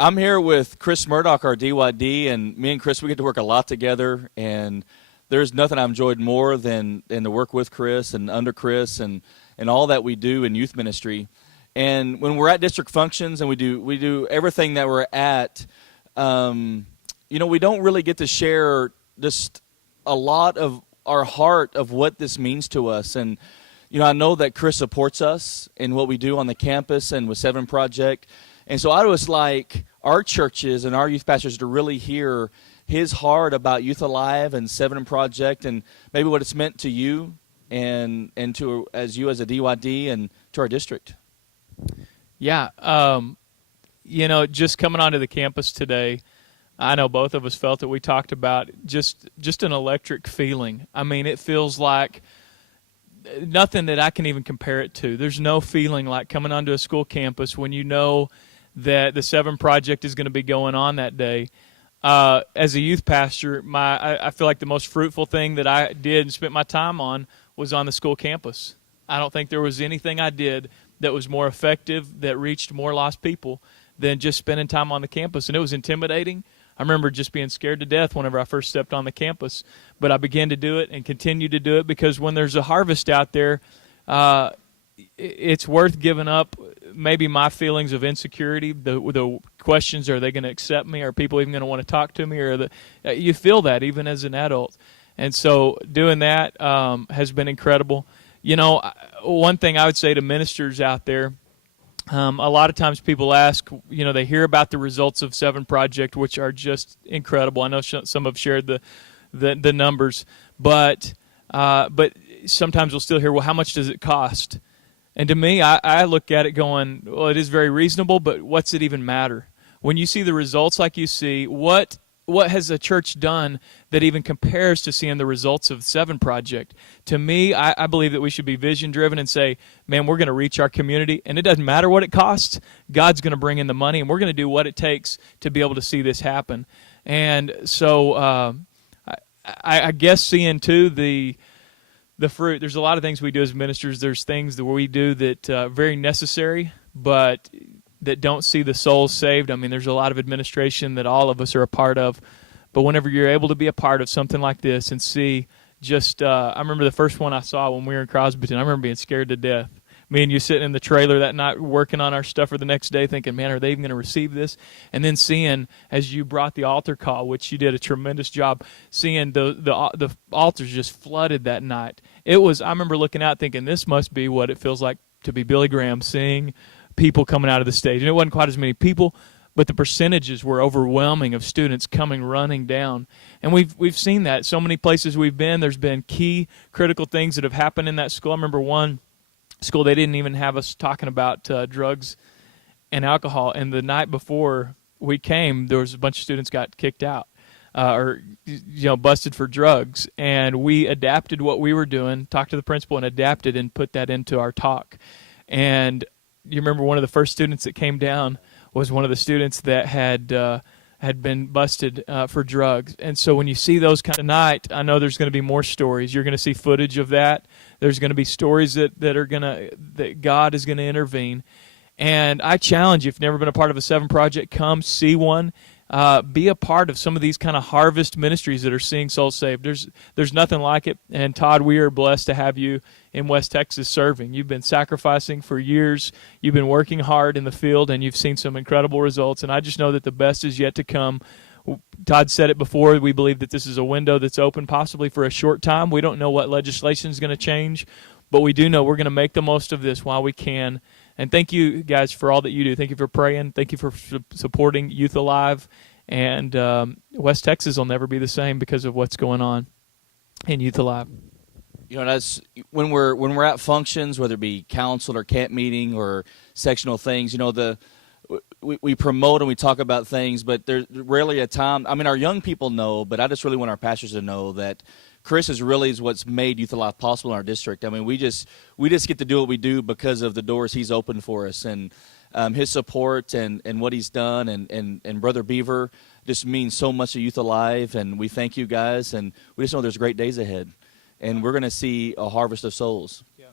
I'm here with Chris Murdoch, our DYD, and me and Chris, we get to work a lot together, and there's nothing I've enjoyed more than to work with Chris and under Chris and all that we do in youth ministry. And when we're at district functions and we do everything that we're at, we don't really get to share just a lot of our heart of what this means to us. And I know that Chris supports us in what we do on the campus and with Seven Project. And so I was like our churches and our youth pastors to really hear his heart about Youth Alive and Seven Project and maybe what it's meant to you and to as you as a DYD and to our district. Yeah, just coming onto the campus today, I know both of us felt that we talked about just an electric feeling. I mean, it feels like nothing that I can even compare it to. There's no feeling like coming onto a school campus when you know that the Seven Project is going to be going on that day. As a youth pastor, I feel like the most fruitful thing that I did and spent my time on was on the school campus. I don't think there was anything I did that was more effective, that reached more lost people than just spending time on the campus. And it was intimidating. I remember just being scared to death whenever I first stepped on the campus. But I began to do it and continue to do it because when there's a harvest out there, it's worth giving up maybe my feelings of insecurity, the questions, are they going to accept me? Are people even going to want to talk to me? Or you feel that even as an adult. And so doing that has been incredible. One thing I would say to ministers out there, a lot of times people ask, they hear about the results of Seven Project, which are just incredible. I know some have shared the numbers, but sometimes we'll still hear, well, how much does it cost? And to me, I look at it going, well, it is very reasonable, but what's it even matter? When you see the results like you see, what has a church done that even compares to seeing the results of Seven Project? To me, I believe that we should be vision-driven and say, man, we're going to reach our community, and it doesn't matter what it costs. God's going to bring in the money, and we're going to do what it takes to be able to see this happen. And so I guess seeing, too, the fruit, there's a lot of things we do as ministers. There's things that we do that are very necessary, but that don't see the souls saved. I mean, there's a lot of administration that all of us are a part of. But whenever you're able to be a part of something like this and see I remember the first one I saw when we were in Crosbyton, I remember being scared to death. Me and you sitting in the trailer that night working on our stuff for the next day thinking, man, are they even going to receive this? And then seeing, as you brought the altar call, which you did a tremendous job, seeing the altars just flooded that night. I remember looking out thinking, this must be what it feels like to be Billy Graham, seeing people coming out of the stage. And it wasn't quite as many people, but the percentages were overwhelming of students coming running down. And we've seen that. So many places we've been, there's been key critical things that have happened in that school. I remember one school, they didn't even have us talking about drugs and alcohol. And the night before we came, there was a bunch of students got kicked out or busted for drugs. And we adapted what we were doing, talked to the principal, and adapted and put that into our talk. And you remember one of the first students that came down was one of the students that had been busted for drugs. And so when you see those kind of night, I know there's going to be more stories. You're going to see footage of that. There's going to be stories that God is going to intervene. And I challenge you, if you've never been a part of a Seven Project, come see one. Be a part of some of these kind of harvest ministries that are seeing souls saved. There's nothing like it. And Todd, we are blessed to have you in West Texas serving. You've been sacrificing for years. You've been working hard in the field, and you've seen some incredible results. And I just know that the best is yet to come. Todd said it before. We believe that this is a window that's open possibly for a short time. We don't know what legislation is going to change, but we do know we're going to make the most of this while we can. And thank you, guys, for all that you do. Thank you for praying. Thank you for supporting Youth Alive. And West Texas will never be the same because of what's going on in Youth Alive. That's when we're at functions, whether it be council or camp meeting or sectional things. We promote and we talk about things, but there's rarely a time. I mean, our young people know, but I just really want our pastors to know that Chris is what's made Youth Alive possible in our district. I mean, we just get to do what we do because of the doors he's opened for us, and his support and what he's done, and Brother Beaver just means so much to Youth Alive, and we thank you guys, and we just know there's great days ahead, and we're going to see a harvest of souls. Yeah.